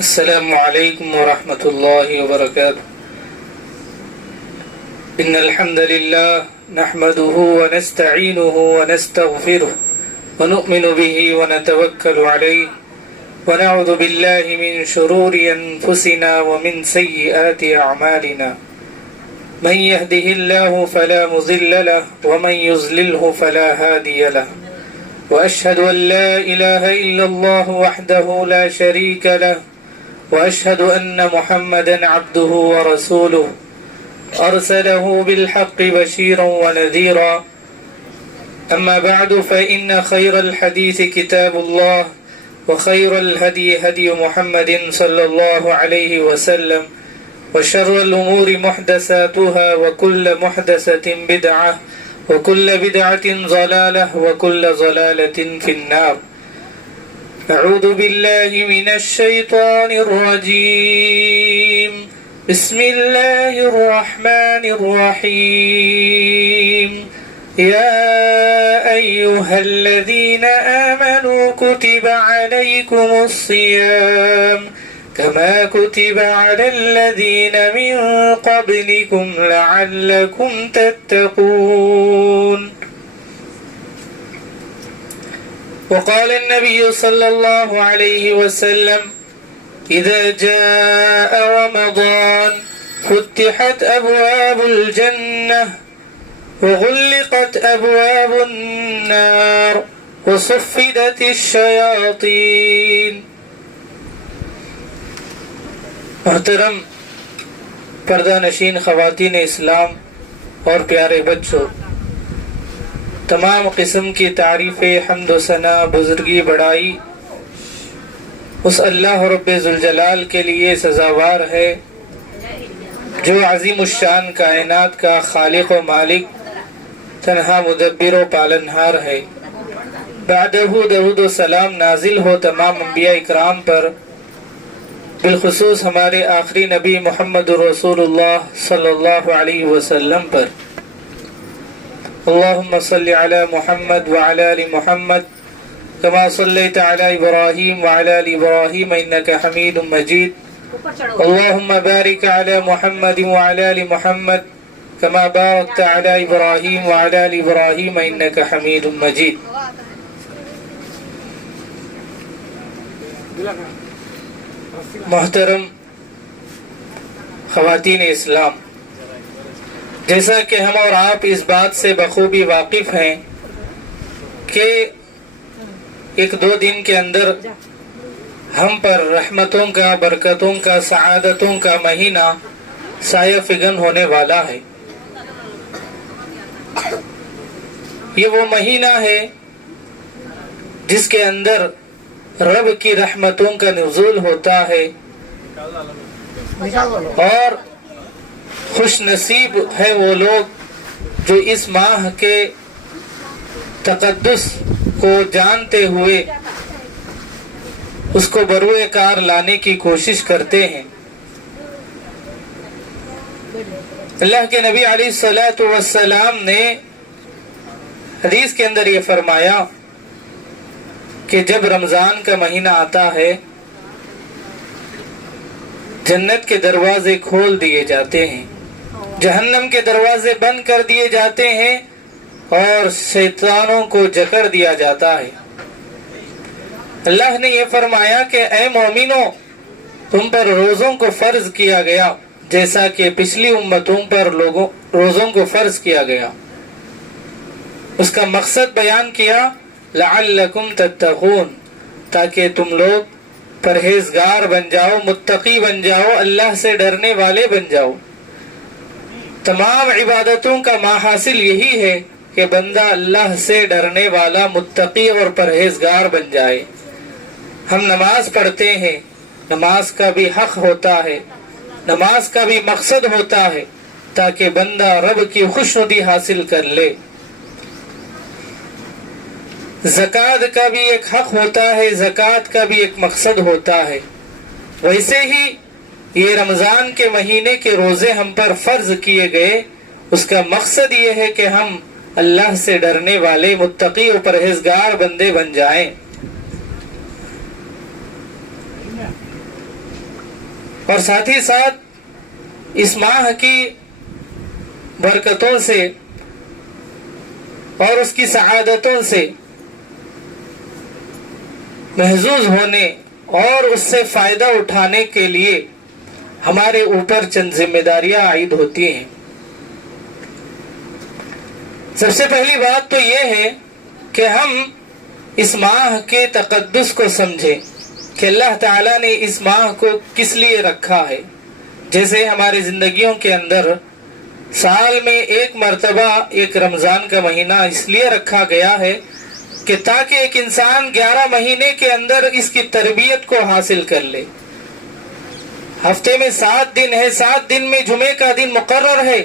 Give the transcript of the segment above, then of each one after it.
السلام عليكم ورحمة الله وبركاته. إن الحمد لله نحمده ونستعينه ونستغفره ونؤمن به ونتوكل عليه ونعوذ بالله من شرور أنفسنا ومن سيئات أعمالنا. من يهده الله فلا مضل له ومن يضلله فلا هادي له. وأشهد أن لا إله إلا الله وحده لا شريك له وأشهد أن محمدا عبده ورسوله أرسله بالحق بشيرا ونذيرا. أما بعد فإن خير الحديث كتاب الله وخير الهدي هدي محمد صلى الله عليه وسلم وشر الأمور محدثاتها وكل محدثة بدعة وكل بدعة ضلالة وكل ضلالة في النار. أعوذ بالله من الشيطان الرجيم. بسم الله الرحمن الرحيم. يا أيها الذين آمنوا كتب عليكم الصيام كما كتب على الذين من قبلكم لعلكم تتقون. وقال النبي صلى الله عليه وسلم: إذا جاء رمضان فتحت أبواب الجنة وغلقت أبواب النار وصفدت الشياطين. محترم پردہ نشین خواتین اسلام اور پیارے بچوں، تمام قسم کی تعریف، حمد و ثنا، بزرگی، بڑائی اس اللہ رب ذوالجلال کے لیے سزاوار ہے جو عظیم الشان کائنات کا خالق و مالک، تنہا مدبر و پالنہار ہے۔ بعدہ درود و سلام نازل ہو تمام انبیاء اکرام پر، بالخصوص ہمارے آخری نبی محمد رسول اللہ صلی اللہ علیہ وسلم پر۔ اللہم صلی علی محمد وعلی آل محمد كما صليت على إبراهيم وعلى آل إبراهيم إنك حميد مجيد. اللهم بارك على محمد وعلى آل محمد كما باركت على إبراهيم وعلى آل إبراهيم إنك حميد مجيد. محترم خواتین اسلام، جیسا کہ ہم اور آپ اس بات سے بخوبی واقف ہیں کہ ایک دو دن کے اندر ہم پر رحمتوں کا، برکتوں کا، سعادتوں کا مہینہ سایہ فگن ہونے والا ہے۔ یہ وہ مہینہ ہے جس کے اندر رب کی رحمتوں کا نزول ہوتا ہے، اور خوش نصیب ہے وہ لوگ جو اس ماہ کے تقدس کو جانتے ہوئے اس کو بروئے کار لانے کی کوشش کرتے ہیں۔ اللہ کے نبی علیہ الصلوۃ والسلام نے حدیث کے اندر یہ فرمایا کہ جب رمضان کا مہینہ آتا ہے جنت کے دروازے کھول دیے جاتے ہیں، جہنم کے دروازے بند کر دیے جاتے ہیں اور شیطانوں کو جکڑ دیا جاتا ہے۔ اللہ نے یہ فرمایا کہ اے مومنو، تم پر روزوں کو فرض کیا گیا جیسا کہ پچھلی امتوں پر روزوں کو فرض کیا گیا۔ اس کا مقصد بیان کیا، لعلکم تتقون، تاکہ تم لوگ پرہیزگار بن جاؤ، متقی بن جاؤ، اللہ سے ڈرنے والے بن جاؤ۔ تمام عبادتوں کا ماحصل یہی ہے کہ بندہ اللہ سے ڈرنے والا، متقی اور پرہیزگار بن جائے۔ ہم نماز پڑھتے ہیں، نماز کا بھی حق ہوتا ہے، نماز کا بھی مقصد ہوتا ہے تاکہ بندہ رب کی خوشنودی حاصل کر لے۔ زکوٰۃ کا بھی ایک حق ہوتا ہے، زکوٰۃ کا بھی ایک مقصد ہوتا ہے۔ ویسے ہی یہ رمضان کے مہینے کے روزے ہم پر فرض کیے گئے، اس کا مقصد یہ ہے کہ ہم اللہ سے ڈرنے والے، متقی و پرہیزگار بندے بن جائیں۔ اور ساتھ ہی ساتھ اس ماہ کی برکتوں سے اور اس کی سعادتوں سے محظوظ ہونے اور اس سے فائدہ اٹھانے کے لیے ہمارے اوپر چند ذمہ داریاں عائد ہوتی ہیں۔ سب سے پہلی بات تو یہ ہے کہ ہم اس ماہ کے تقدس کو سمجھیں کہ اللہ تعالیٰ نے اس ماہ کو کس لیے رکھا ہے۔ جیسے ہماری زندگیوں کے اندر سال میں ایک مرتبہ ایک رمضان کا مہینہ اس لیے رکھا گیا ہے کہ تاکہ ایک انسان 11 مہینے کے اندر اس کی تربیت کو حاصل کر لے۔ ہفتے میں 7 دن ہے، 7 دن میں جمعے کا دن مقرر ہے۔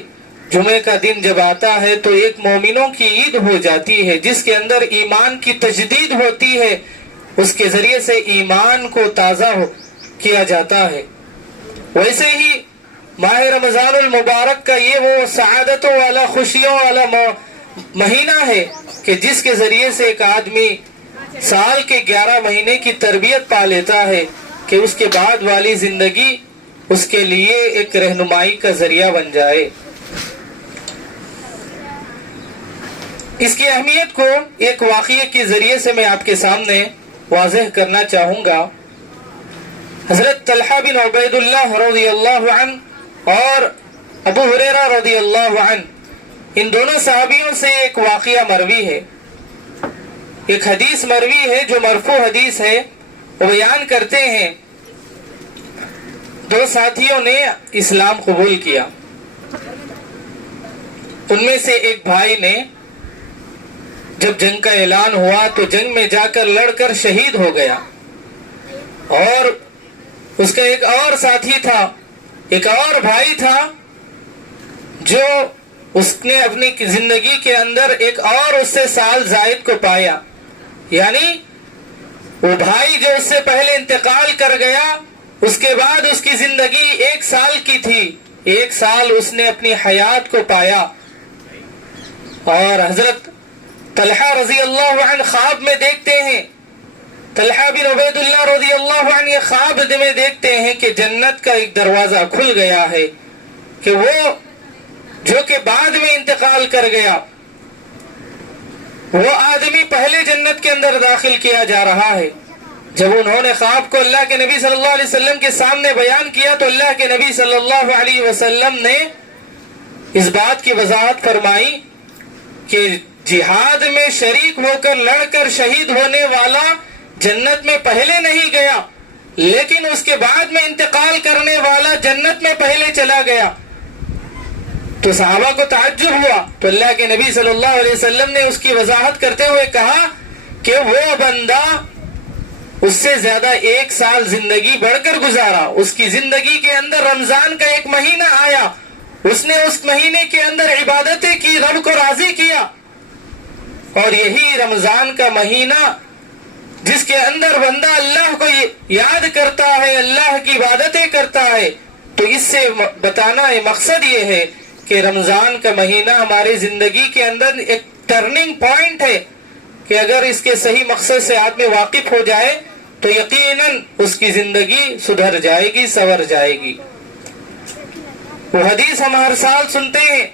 جمعے کا دن جب آتا ہے تو ایک مومنوں کی عید ہو جاتی ہے جس کے اندر ایمان کی تجدید ہوتی ہے، اس کے ذریعے سے ایمان کو تازہ کیا جاتا ہے۔ ویسے ہی ماہ رمضان المبارک کا یہ وہ سعادتوں والا، خوشیوں والا مہینہ ہے کہ جس کے ذریعے سے ایک آدمی سال کے 11 مہینے کی تربیت پا لیتا ہے کہ اس کے بعد والی زندگی اس کے لیے ایک رہنمائی کا ذریعہ بن جائے۔ اس کی اہمیت کو ایک واقعے کے ذریعے سے میں آپ کے سامنے واضح کرنا چاہوں گا۔ حضرت طلحہ بن عبید اللہ رضی اللہ عنہ اور ابو ہریرہ رضی اللہ عنہ، ان دونوں صحابیوں سے ایک واقعہ مروی ہے، ایک حدیث مروی ہے جو مرفوع حدیث ہے۔ وہ بیان کرتے ہیں 2 ساتھیوں نے اسلام قبول کیا۔ ان میں سے ایک بھائی نے جب جنگ کا اعلان ہوا تو جنگ میں جا کر لڑ کر شہید ہو گیا، اور اس کا ایک اور ساتھی تھا، ایک اور بھائی تھا جو اس نے اپنی زندگی کے اندر ایک اور اس سے سال زائد کو پایا، یعنی وہ بھائی جو اس سے پہلے انتقال کر گیا اس کے بعد اس کی زندگی 1 سال کی تھی، 1 سال اس نے اپنی حیات کو پایا۔ اور حضرت طلحہ رضی اللہ عنہ خواب میں دیکھتے ہیں، طلحہ بن عبید اللہ رضی اللہ عنہ یہ خواب میں دیکھتے ہیں کہ جنت کا ایک دروازہ کھل گیا ہے، کہ وہ جو کہ بعد میں انتقال کر گیا وہ آدمی پہلے جنت کے اندر داخل کیا جا رہا ہے۔ جب انہوں نے خواب کو اللہ کے نبی صلی اللہ علیہ وسلم کے سامنے بیان کیا تو اللہ کے نبی صلی اللہ علیہ وسلم نے اس بات کی وضاحت فرمائی کہ جہاد میں شریک ہو کر لڑ کر شہید ہونے والا جنت میں پہلے نہیں گیا، لیکن اس کے بعد میں انتقال کرنے والا جنت میں پہلے چلا گیا۔ تو صحابہ کو تعجب ہوا، تو اللہ کے نبی صلی اللہ علیہ وسلم نے اس کی وضاحت کرتے ہوئے کہا کہ وہ بندہ اس سے زیادہ 1 سال زندگی بڑھ کر گزارا، اس کی زندگی کے اندر رمضان کا ایک مہینہ آیا، اس نے اس مہینے کے اندر عبادتیں کی، رب کو راضی کیا، اور یہی رمضان کا مہینہ جس کے اندر بندہ اللہ کو یاد کرتا ہے، اللہ کی عبادتیں کرتا ہے۔ تو اس سے بتانا مقصد یہ ہے کہ رمضان کا مہینہ ہماری زندگی کے اندر ایک ٹرننگ پوائنٹ ہے کہ اگر اس کے صحیح مقصد سے آدمی واقف ہو جائے تو یقیناً اس کی زندگی سدھر جائے گی، سنور جائے گی۔ وہ حدیث ہم ہر سال سنتے ہیں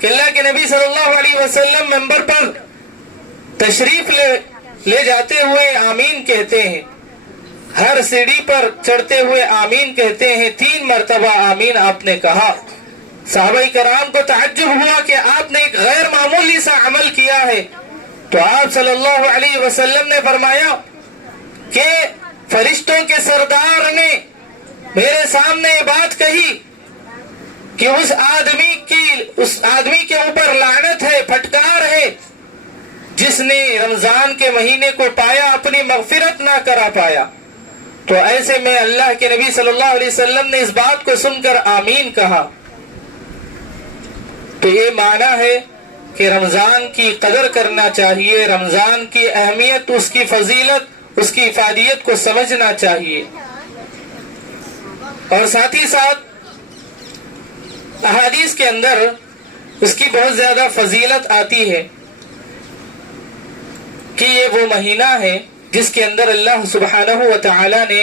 کہ اللہ کے نبی صلی اللہ علیہ وسلم منبر پر تشریف لے جاتے ہوئے آمین کہتے ہیں، ہر سیڑھی پر چڑھتے ہوئے آمین کہتے ہیں، 3 مرتبہ آمین آپ نے کہا۔ صحابہ کرام کو تعجب ہوا کہ آپ نے ایک غیر معمولی سا عمل کیا ہے، تو آپ صلی اللہ علیہ وسلم نے فرمایا کہ فرشتوں کے سردار نے میرے سامنے یہ بات کہی کہ اس آدمی کے اوپر لعنت ہے، پھٹکار ہے جس نے رمضان کے مہینے کو پایا، اپنی مغفرت نہ کرا پایا۔ تو ایسے میں اللہ کے نبی صلی اللہ علیہ وسلم نے اس بات کو سن کر آمین کہا۔ تو یہ معنی ہے کہ رمضان کی قدر کرنا چاہیے، رمضان کی اہمیت، اس کی فضیلت، اس کی افادیت کو سمجھنا چاہیے۔ اور ساتھ ہی ساتھ احادیث کے اندر اس کی بہت زیادہ فضیلت آتی ہے کہ یہ وہ مہینہ ہے جس کے اندر اللہ سبحانہ و تعالی نے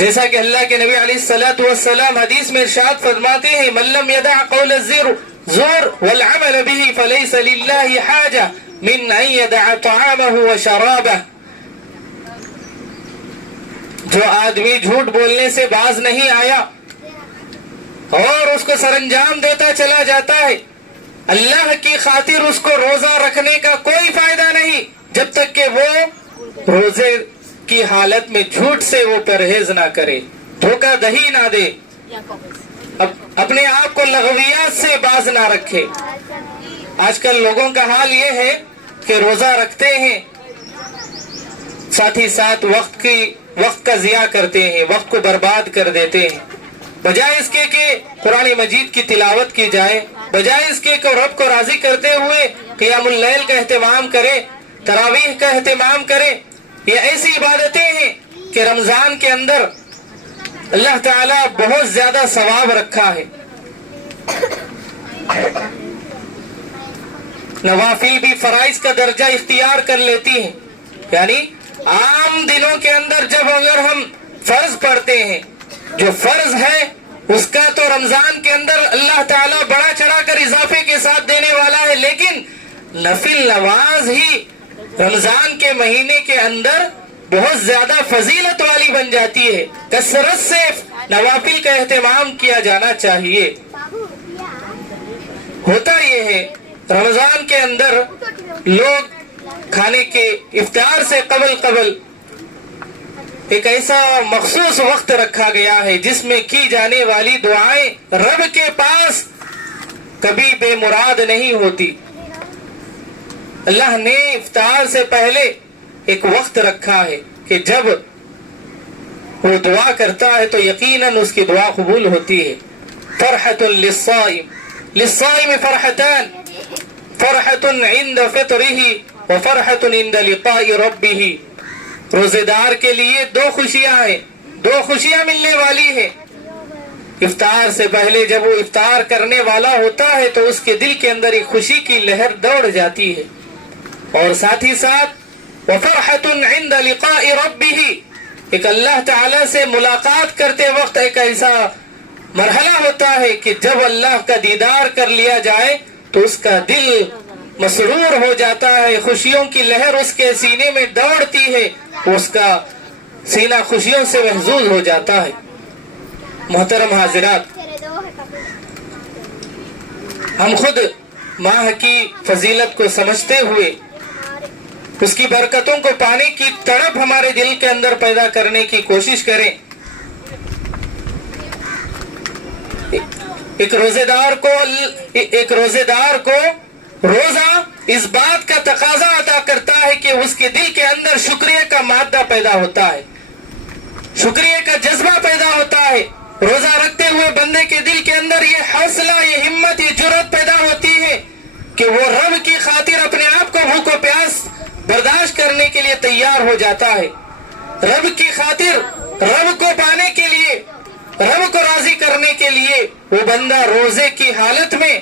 جیسا کہ اللہ کے نبی علیہ الصلوۃ والسلام حدیث میں ارشاد فرماتے ہیں من لم يدع قول الزور والعمل به فليس لله حاجة من ان يدع طعامه وشرابه. جو آدمی جھوٹ بولنے سے باز نہیں آیا اور اس کو سر انجام دیتا چلا جاتا ہے، اللہ کی خاطر اس کو روزہ رکھنے کا کوئی فائدہ نہیں جب تک کہ وہ روزے کی حالت میں جھوٹ سے وہ پرہیز نہ کرے، دھوکہ دہی نہ دے، اپنے آپ کو لغویات سے باز نہ رکھے. آج کل لوگوں کا حال یہ ہے کہ روزہ رکھتے ہیں، ساتھ ہی ساتھ وقت کا ضیاع کرتے ہیں، وقت کو برباد کر دیتے ہیں. بجائے اس کے کہ قرآن مجید کی تلاوت کی جائے، بجائے اس کے کہ رب کو راضی کرتے ہوئے قیام اللیل کا اہتمام کرے، تراویح کا اہتمام کرے. یہ ایسی عبادتیں ہیں کہ رمضان کے اندر اللہ تعالیٰ بہت زیادہ ثواب رکھا ہے. نوافل بھی فرائض کا درجہ اختیار کر لیتی ہیں. یعنی عام دنوں کے اندر جب اگر ہم فرض پڑھتے ہیں، جو فرض ہے اس کا تو رمضان کے اندر اللہ تعالیٰ بڑا چڑھا کر اضافے کے ساتھ دینے والا ہے، لیکن نفل نماز ہی رمضان کے مہینے کے اندر بہت زیادہ فضیلت والی بن جاتی ہے. کثرت سے نوافل کا اہتمام کیا جانا چاہیے. ہوتا یہ ہے رمضان کے اندر لوگ کھانے کے افطار سے قبل ایک ایسا مخصوص وقت رکھا گیا ہے جس میں کی جانے والی دعائیں رب کے پاس کبھی بے مراد نہیں ہوتی. اللہ نے افطار سے پہلے ایک وقت رکھا ہے کہ جب وہ دعا کرتا ہے تو یقیناً اس کی دعا قبول ہوتی ہے. فرحۃ للصائم فرحتان، فرحۃ عند فطرہ وفرحۃ عند لقاء ربہ. روزے دار کے لیے دو خوشیاں ہیں، دو خوشیاں ملنے والی ہیں. افطار سے پہلے جب وہ افطار کرنے والا ہوتا ہے تو اس کے دل کے اندر ایک خوشی کی لہر دوڑ جاتی ہے، اور ساتھ ہی ساتھ وفرحۃ عند لقاء ربہ، ایک اللہ تعالی سے ملاقات کرتے وقت ایک ایسا مرحلہ ہوتا ہے کہ جب اللہ کا دیدار کر لیا جائے تو اس کا دل مسرور ہو جاتا ہے، خوشیوں کی لہر اس کے سینے میں دوڑتی ہے، اس کا سینہ خوشیوں سے محظوظ ہو جاتا ہے. محترم حاضرات، ہم خود ماہ کی فضیلت کو سمجھتے ہوئے اس کی برکتوں کو پانے کی تڑپ ہمارے دل کے اندر پیدا کرنے کی کوشش کریں. ایک روزے دار کو روزہ اس بات کا تقاضا ادا کرتا ہے کہ اس کے دل کے اندر شکریہ کا مادہ پیدا ہوتا ہے، شکریہ کا جذبہ پیدا ہوتا ہے. روزہ رکھتے ہوئے بندے کے دل کے اندر یہ حوصلہ، یہ ہمت، یہ جرأت پیدا ہوتی ہے کہ وہ رب کی خاطر اپنے آپ کو بھوک و پیاس برداشت کرنے کے لیے تیار ہو جاتا ہے. رب کی خاطر، رب کو پانے کے لیے، رب کو راضی کرنے کے لیے وہ بندہ روزے کی حالت میں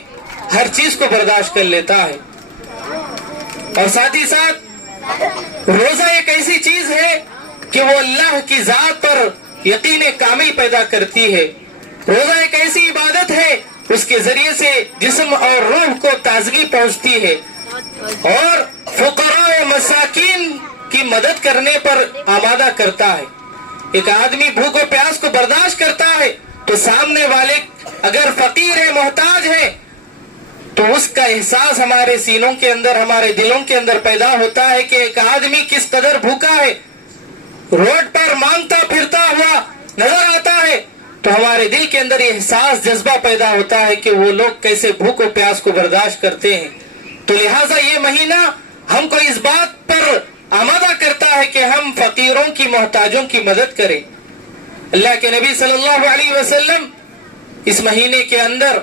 ہر چیز کو برداشت کر لیتا ہے. اور ساتھ ہی ساتھ روزہ ایک ایسی چیز ہے کہ وہ اللہ کی ذات پر یقین کامل پیدا کرتی ہے. روزہ ایک ایسی عبادت ہے اس کے ذریعے سے جسم اور روح کو تازگی پہنچتی ہے اور فقراء و مساکین کی مدد کرنے پر آمادہ کرتا ہے. ایک آدمی بھوک و پیاس کو برداشت کرتا ہے تو سامنے والے اگر فقیر ہے، محتاج ہے، تو اس کا احساس ہمارے سینوں کے اندر، ہمارے دلوں کے اندر پیدا ہوتا ہے کہ ایک آدمی کس قدر بھوکا ہے، روڈ پر مانگتا پھرتا ہوا نظر آتا ہے تو ہمارے دل کے اندر یہ احساس، جذبہ پیدا ہوتا ہے کہ وہ لوگ کیسے بھوک و پیاس کو برداشت کرتے ہیں. تو لہٰذا یہ مہینہ ہم کو اس بات پر آمادہ کرتا ہے کہ ہم فقیروں کی، محتاجوں کی مدد کریں. اللہ کے نبی صلی اللہ علیہ وسلم اس مہینے کے اندر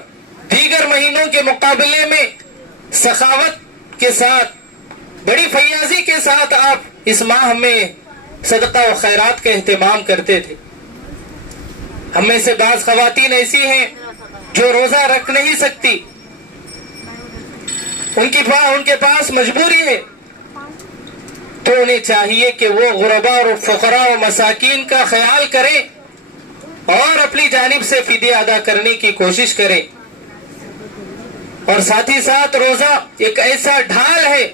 دیگر مہینوں کے مقابلے میں سخاوت کے ساتھ، بڑی فیاضی کے ساتھ آپ اس ماہ میں صدقہ و خیرات کا اہتمام کرتے تھے. ہم میں سے بعض خواتین ایسی ہیں جو روزہ رکھ نہیں سکتی، ان کے پاس مجبوری ہے، تو انہیں چاہیے کہ وہ غرباء اور فقراء و مساکین کا خیال کریں اور اپنی جانب سے فدیہ ادا کرنے کی کوشش کرے. اور ساتھ ہی ساتھ روزہ ایک ایسا ڈھال ہے.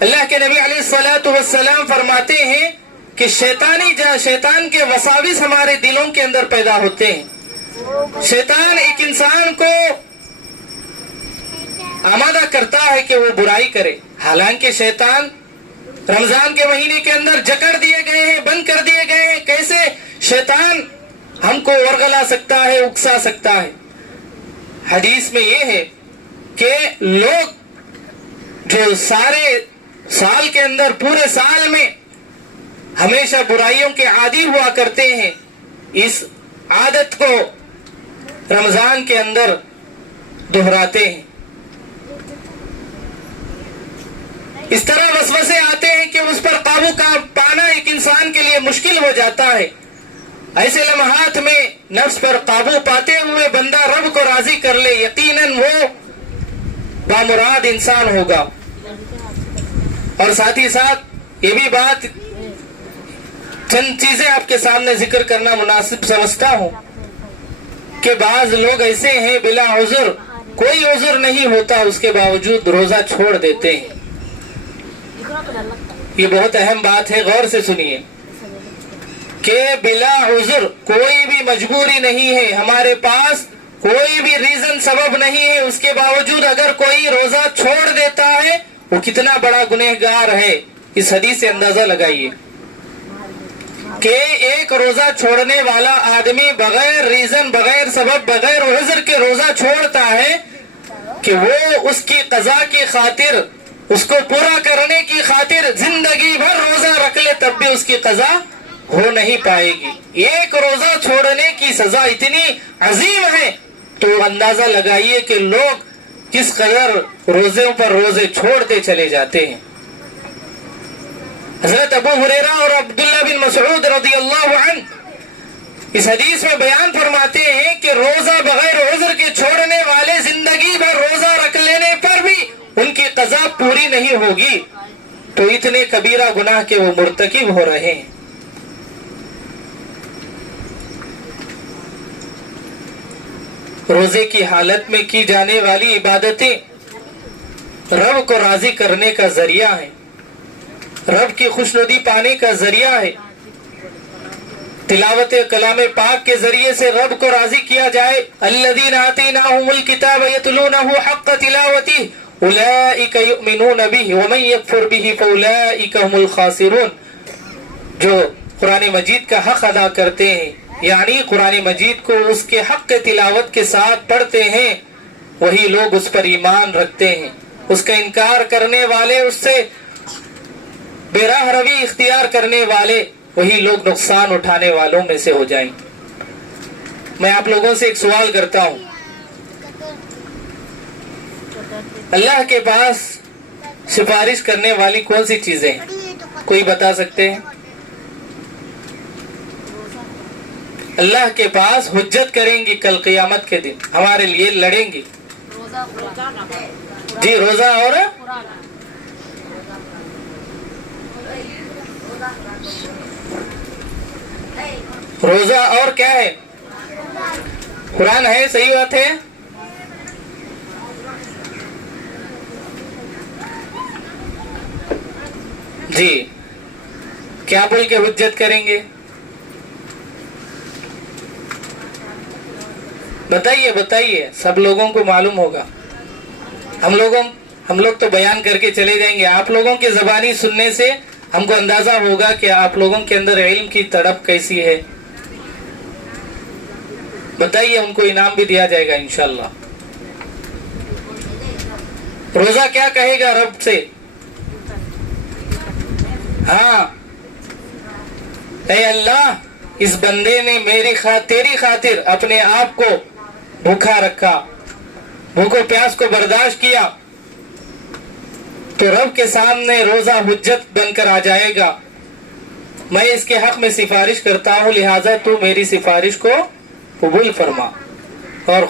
اللہ کے نبی علیہ الصلوۃ والسلام فرماتے ہیں کہ شیطان کے وساوس ہمارے دلوں کے اندر پیدا ہوتے ہیں. شیطان ایک انسان کو آمادہ کرتا ہے کہ وہ برائی کرے. حالانکہ شیطان رمضان کے مہینے کے اندر جکڑ دیے گئے ہیں, بند کر دیے گئے ہیں. کیسے شیطان ہم کو ورغلا سکتا ہے, اکسا سکتا ہے. حدیث میں یہ ہے کہ لوگ جو سارے سال کے اندر, پورے سال میں ہمیشہ برائیوں کے عادی ہوا کرتے ہیں, اس عادت کو رمضان کے اندر دہراتے ہیں. اس طرح وسوسے آتے ہیں کہ اس پر قابو پانا ایک انسان کے لیے مشکل ہو جاتا ہے. ایسے لمحات میں نفس پر قابو پاتے ہوئے بندہ رب کو راضی کر لے, یقیناً وہ بامراد انسان ہوگا. اور ساتھ ہی ساتھ یہ بھی بات, چند چیزیں آپ کے سامنے ذکر کرنا مناسب سمجھتا ہوں کہ بعض لوگ ایسے ہیں بلا عذر, کوئی عذر نہیں ہوتا, اس کے باوجود روزہ چھوڑ دیتے ہیں. یہ بہت اہم بات ہے, غور سے سنیے کہ بلا عذر کوئی بھی مجبوری نہیں ہے, ہمارے پاس کوئی بھی ریزن سبب نہیں ہے, اس کے باوجود اگر کوئی روزہ چھوڑ دیتا ہے وہ کتنا بڑا گنہگار ہے. اس حدیث سے اندازہ لگائیے کہ ایک روزہ چھوڑنے والا آدمی بغیر ریزن, بغیر سبب, بغیر عذر کے روزہ چھوڑتا ہے کہ وہ اس کی قضا کی خاطر, اس کو پورا کرنے کی خاطر زندگی بھر روزہ رکھ لے تب بھی اس کی قضا ہو نہیں پائے گی. ایک روزہ چھوڑنے کی سزا اتنی عظیم ہے تو اندازہ لگائیے کہ لوگ کس قدر روزوں پر روزے چھوڑتے چلے جاتے ہیں. حضرت ابو ہریرہ اور عبداللہ بن مسعود رضی اللہ عنہ اس حدیث میں بیان فرماتے ہیں کہ روزہ بغیر عذر کے چھوڑنے والے زندگی بھر روزہ رکھ لینے پر بھی ان کی قضا پوری نہیں ہوگی, تو اتنے کبیرہ گناہ کے وہ مرتکب ہو رہے ہیں. روزے کی حالت میں کی جانے والی عبادتیں رب کو راضی کرنے کا ذریعہ ہیں, رب کی خوشنودی پانے کا ذریعہ ہے. تلاوت کلام پاک کے ذریعے سے رب کو راضی کیا جائے. الذین آتیناہم الکتاب یتلونہ حق تلاوتہ اولئک یؤمنون بہ ومن یکفر بہ فاولئک هم الخاسرون. جو قرآن مجید کا حق ادا کرتے ہیں, یعنی قرآن مجید کو اس کے حق تلاوت کے ساتھ پڑھتے ہیں, وہی لوگ اس پر ایمان رکھتے ہیں. اس کا انکار کرنے والے, اس سے بے راہ روی اختیار کرنے والے, وہی لوگ نقصان اٹھانے والوں میں سے ہو جائیں. میں آپ لوگوں سے ایک سوال کرتا ہوں, اللہ کے پاس سفارش کرنے والی کون سی چیزیں ہیں, کوئی بتا سکتے ہیں؟ اللہ کے پاس حجت کریں گی کل قیامت کے دن, ہمارے لیے لڑیں گی. جی, روزہ اور روزہ اور کیا ہے؟ قرآن ہے, صحیح بات ہے. جی, کیا بول کے حجت کریں گے؟ بتائیے بتائیے, سب لوگوں کو معلوم ہوگا. ہم لوگ تو بیان کر کے چلے جائیں گے, آپ لوگوں کے زبانی سننے سے ہم کو اندازہ ہوگا کہ آپ لوگوں کے اندر علم کی تڑپ کیسی ہے. بتائیے, ان کو انعام بھی دیا جائے گا انشاءاللہ. روزہ کیا کہے گا رب سے؟ ہاں, اے اللہ, اس بندے نے تیری خاطر اپنے آپ کو بھوکا رکھا, بھوک و پیاس کو برداشت کیا, تو رب کے سامنے روزہ حجت بن کر آ جائے گا. میں اس کے حق میں سفارش کرتا ہوں, لہٰذا تو میری سفارش کو قبول فرما. اور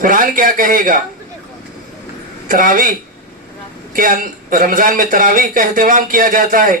قرآن کیا کہے گا؟ تراویح کہ رمضان میں تراویح کا اہتمام کیا جاتا ہے,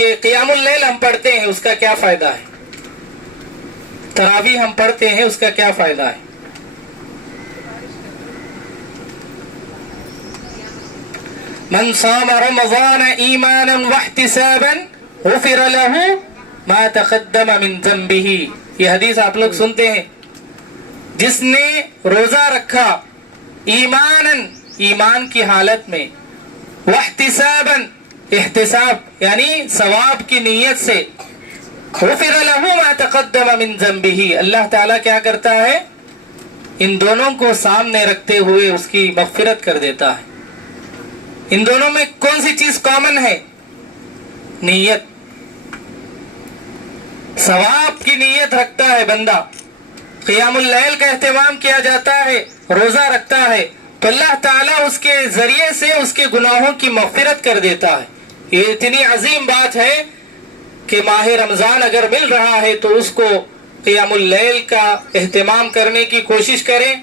کہ قیام اللیل ہم پڑھتے ہیں اس کا کیا فائدہ ہے، تراویح ہم پڑھتے ہیں اس کا کیا فائدہ ہے؟ من صام رمضان ایمانا واحتسابا غفر له ما تقدم من ذنبه، یہ حدیث آپ لوگ سنتے ہیں. جس نے روزہ رکھا ایمانا، ایمان کی حالت میں، واحتسابا، احتساب یعنی ثواب کی نیت سے، غفر له ما تقدم من ذنبه، اللہ تعالیٰ کیا کرتا ہے؟ ان دونوں کو سامنے رکھتے ہوئے اس کی مغفرت کر دیتا ہے. ان دونوں میں کون سی چیز کامن ہے؟ نیت. ثواب کی نیت رکھتا ہے بندہ، قیام اللیل کا اہتمام کیا جاتا ہے، روزہ رکھتا ہے، تو اللہ تعالیٰ اس کے ذریعے سے اس کے گناہوں کی مغفرت کر دیتا ہے. یہ اتنی عظیم بات ہے کہ ماہ رمضان اگر مل رہا ہے تو اس کو قیام اللیل کا اہتمام کرنے کی کوشش کریں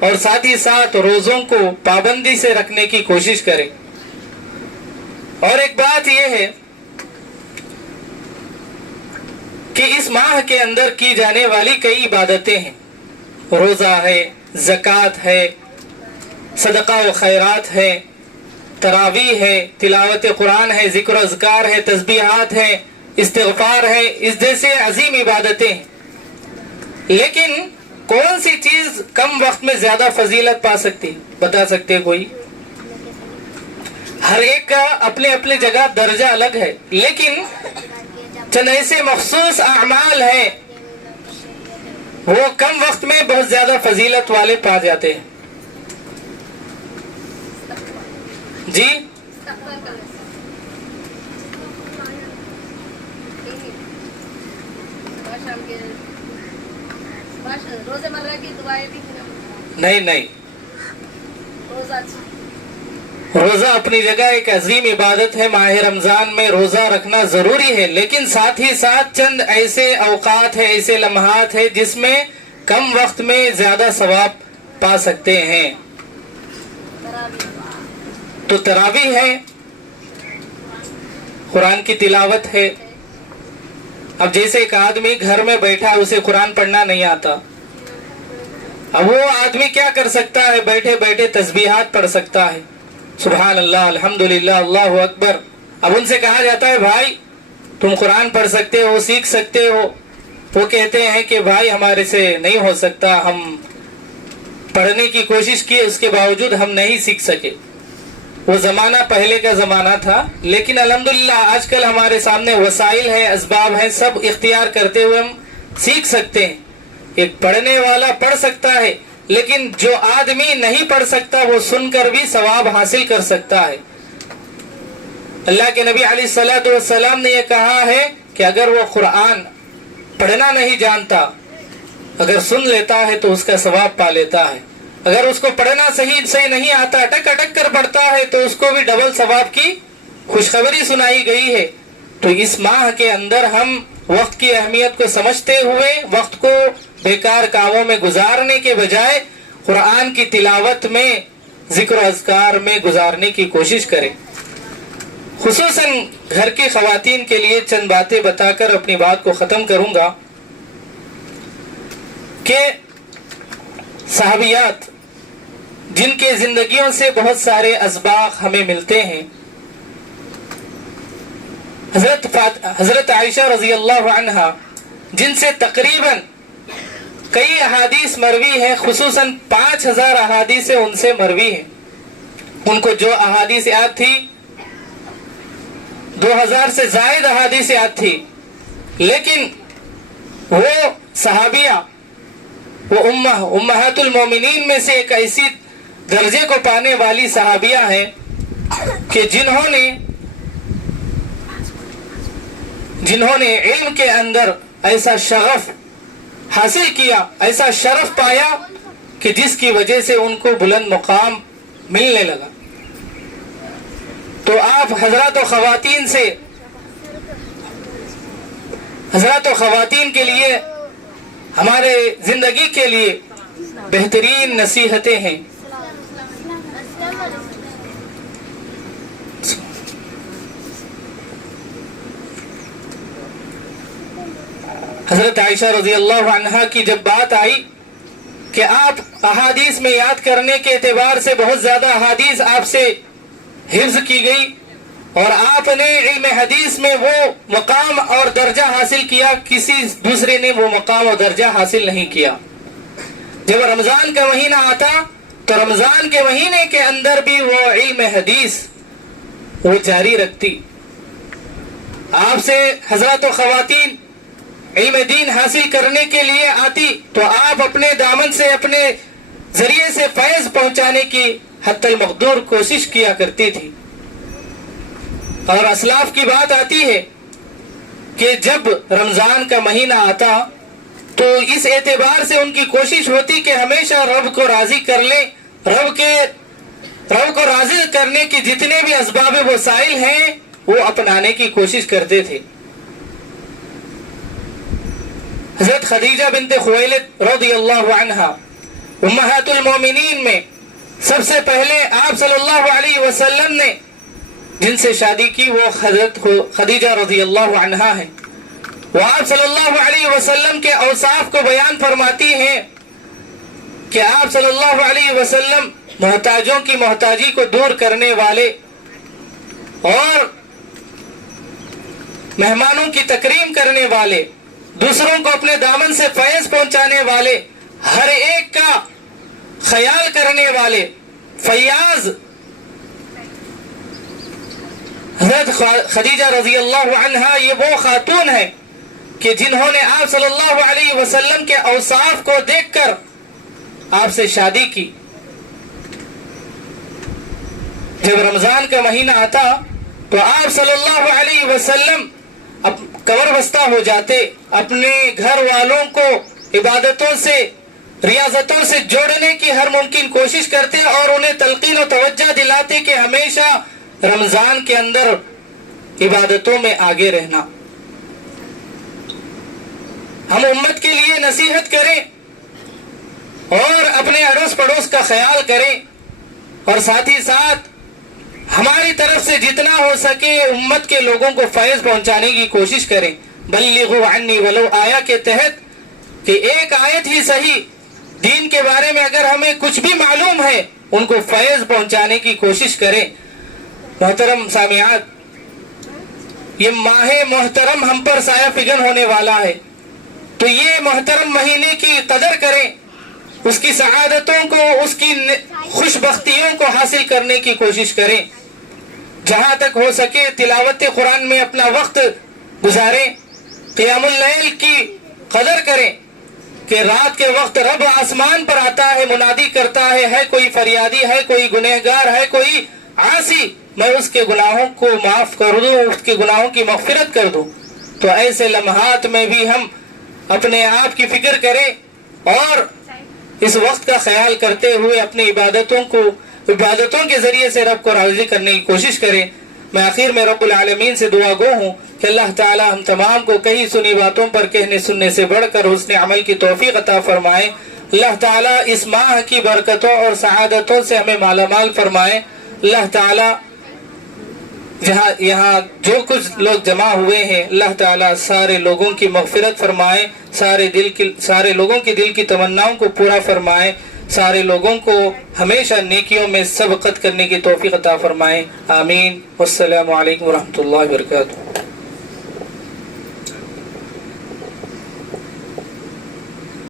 اور ساتھ ہی ساتھ روزوں کو پابندی سے رکھنے کی کوشش کریں. اور ایک بات یہ ہے کہ اس ماہ کے اندر کی جانے والی کئی عبادتیں ہیں، روزہ ہے، زکوٰۃ ہے، صدقہ و خیرات ہے، تراویح ہے، تلاوت قرآن ہے، ذکر و اذکار ہے، تسبیحات ہے، استغفار ہے، اس جیسے عظیم عبادتیں ہیں. لیکن کون سی چیز کم وقت میں زیادہ فضیلت پا سکتی، بتا سکتے کوئی؟ ہر ایک کا اپنے اپنے جگہ درجہ الگ ہے، لیکن چند ایسے مخصوص اعمال ہیں وہ کم وقت میں بہت زیادہ فضیلت والے پا جاتے ہیں. جی نہیں، روزہ اپنی جگہ ایک عظیم عبادت ہے. ماہ رمضان میں روزہ رکھنا ضروری ہے، لیکن ساتھ ہی ساتھ چند ایسے اوقات ہیں، ایسے لمحات ہیں جس میں کم وقت میں زیادہ ثواب پا سکتے ہیں. تو تراویح ہے، قرآن کی تلاوت ہے. اب جیسے ایک آدمی گھر میں بیٹھا ہے، اسے قرآن پڑھنا نہیں آتا، اب وہ آدمی کیا کر سکتا ہے؟ بیٹھے بیٹھے تسبیحات پڑھ سکتا ہے، سبحان اللہ، الحمدللہ، اللہ اکبر. اب ان سے کہا جاتا ہے بھائی تم قرآن پڑھ سکتے ہو، سیکھ سکتے ہو. وہ کہتے ہیں کہ بھائی ہمارے سے نہیں ہو سکتا، ہم پڑھنے کی کوشش کی، اس کے باوجود ہم نہیں سیکھ سکے. وہ زمانہ پہلے کا زمانہ تھا، لیکن الحمدللہ آج کل ہمارے سامنے وسائل ہیں، اسباب ہیں، سب اختیار کرتے ہوئے ہم سیکھ سکتے ہیں. ایک پڑھنے والا پڑھ سکتا ہے، لیکن جو آدمی نہیں پڑھ سکتا وہ سن کر بھی ثواب حاصل کر سکتا ہے. اللہ کے نبی علیہ الصلوۃ والسلام نے یہ کہا ہے کہ اگر وہ قرآن پڑھنا نہیں جانتا، اگر سن لیتا ہے تو اس کا ثواب پا لیتا ہے. اگر اس کو پڑھنا صحیح سے نہیں آتا، اٹک اٹک کر پڑھتا ہے، تو اس کو بھی ڈبل ثواب کی خوشخبری سنائی گئی ہے. تو اس ماہ کے اندر ہم وقت کی اہمیت کو سمجھتے ہوئے وقت کو بیکار کاموں میں گزارنے کے بجائے قرآن کی تلاوت میں، ذکر و اذکار میں گزارنے کی کوشش کریں. خصوصاً گھر کی خواتین کے لیے چند باتیں بتا کر اپنی بات کو ختم کروں گا کہ صحابیات جن کے زندگیوں سے بہت سارے اسباق ہمیں ملتے ہیں، حضرت عائشہ رضی اللہ عنہا جن سے تقریباً کئی احادیث مروی ہیں، خصوصاً 5000 احادیث ان سے مروی ہیں. ان کو جو احادیث یاد تھی 2000 سے زائد احادیث یاد تھی، لیکن وہ صحابیہ، وہ امہات المومنین میں سے ایک ایسی درجے کو پانے والی صحابیہ ہیں کہ جنہوں نے علم کے اندر ایسا شغف حاصل کیا، ایسا شرف پایا کہ جس کی وجہ سے ان کو بلند مقام ملنے لگا. تو آپ حضرات و خواتین کے لیے، ہمارے زندگی کے لیے بہترین نصیحتیں ہیں. حضرت عائشہ رضی اللہ عنہا کی جب بات آئی کہ آپ احادیث میں یاد کرنے کے اعتبار سے بہت زیادہ احادیث آپ سے حفظ کی گئی اور آپ نے علم حدیث میں وہ مقام اور درجہ حاصل کیا، کسی دوسرے نے وہ مقام اور درجہ حاصل نہیں کیا. جب رمضان کا مہینہ آتا تو رمضان کے مہینے کے اندر بھی وہ علم حدیث وہ جاری رکھتی. آپ سے حضرات و خواتین علم دین حاصل کرنے کے لیے آتی تو آپ اپنے دامن سے اپنے ذریعے سے فیض پہنچانے کی حتی المقدور کوشش کیا کرتی تھی. اور اسلاف کی بات آتی ہے کہ جب رمضان کا مہینہ آتا تو اس اعتبار سے ان کی کوشش ہوتی کہ ہمیشہ رب کو راضی کر لیں، رب کو راضی کرنے کی جتنے بھی اسباب وسائل ہیں وہ اپنانے کی کوشش کرتے تھے. حضرت خدیجہ بنت خویلد رضی اللہ عنہا امہات المومنین میں سب سے پہلے آپ صلی اللہ علیہ وسلم نے جن سے شادی کی وہ حضرت خدیجہ رضی اللہ عنہا ہیں. وہ آپ صلی اللہ علیہ وسلم کے اوصاف کو بیان فرماتی ہیں کہ آپ صلی اللہ علیہ وسلم محتاجوں کی محتاجی کو دور کرنے والے اور مہمانوں کی تکریم کرنے والے، دوسروں کو اپنے دامن سے فیض پہنچانے والے، ہر ایک کا خیال کرنے والے، فیاض. حضرت خدیجہ رضی اللہ عنہا یہ وہ خاتون ہے کہ جنہوں نے آپ صلی اللہ علیہ وسلم کے اوصاف کو دیکھ کر آپ سے شادی کی. جب رمضان کا مہینہ آتا تو آپ صلی اللہ علیہ وسلم کمر بستہ ہو جاتے، اپنے گھر والوں کو عبادتوں سے ریاضتوں سے جوڑنے کی ہر ممکن کوشش کرتے اور انہیں تلقین و توجہ دلاتے کہ ہمیشہ رمضان کے اندر عبادتوں میں آگے رہنا. ہم امت کے لیے نصیحت کریں اور اپنے اڑوس پڑوس کا خیال کریں اور ساتھ ہی ساتھ ہماری طرف سے جتنا ہو سکے امت کے لوگوں کو فیض پہنچانے کی کوشش کریں. بلغوا عنی ولو آیا کے تحت کہ ایک آیت ہی صحیح دین کے بارے میں اگر ہمیں کچھ بھی معلوم ہے ان کو فیض پہنچانے کی کوشش کریں. محترم سامعات، یہ ماہ محترم ہم پر سایہ فگن ہونے والا ہے تو یہ محترم مہینے کی قدر کریں، اس کی سعادتوں کو، اس کی خوش بختیوں کو حاصل کرنے کی کوشش کریں. جہاں تک ہو سکے تلاوت قرآن میں اپنا وقت گزاریں، قیام اللیل کی قدر کریں کہ رات کے وقت رب آسمان پر آتا ہے، منادی کرتا ہے کوئی فریادی ہے، کوئی گنہگار ہے، کوئی عاصی، میں اس کے گناہوں کو معاف کر دوں، اس کے گناہوں کی مغفرت کر دوں. تو ایسے لمحات میں بھی ہم اپنے آپ کی فکر کریں اور اس وقت کا خیال کرتے ہوئے اپنی عبادتوں کے ذریعے سے رب کو راضی کرنے کی کوشش کریں. میں آخر میں رب العالمین سے دعا گو ہوں کہ اللہ تعالی ہم تمام کو کہی سنی باتوں پر کہنے سننے سے بڑھ کر حسن عمل کی توفیق عطا فرمائے. اللہ تعالی اس ماہ کی برکتوں اور سعادتوں سے ہمیں مالا مال فرمائے. اللہ تعالی یہاں جو کچھ لوگ جمع ہوئے ہیں اللہ تعالیٰ سارے لوگوں کی مغفرت فرمائے، سارے لوگوں کی دل کی تمناؤں کو پورا فرمائے، سارے لوگوں کو ہمیشہ نیکیوں میں سبقت کرنے کی توفیق عطا فرمائے. آمین. والسلام علیکم ورحمۃ اللہ وبرکاتہ.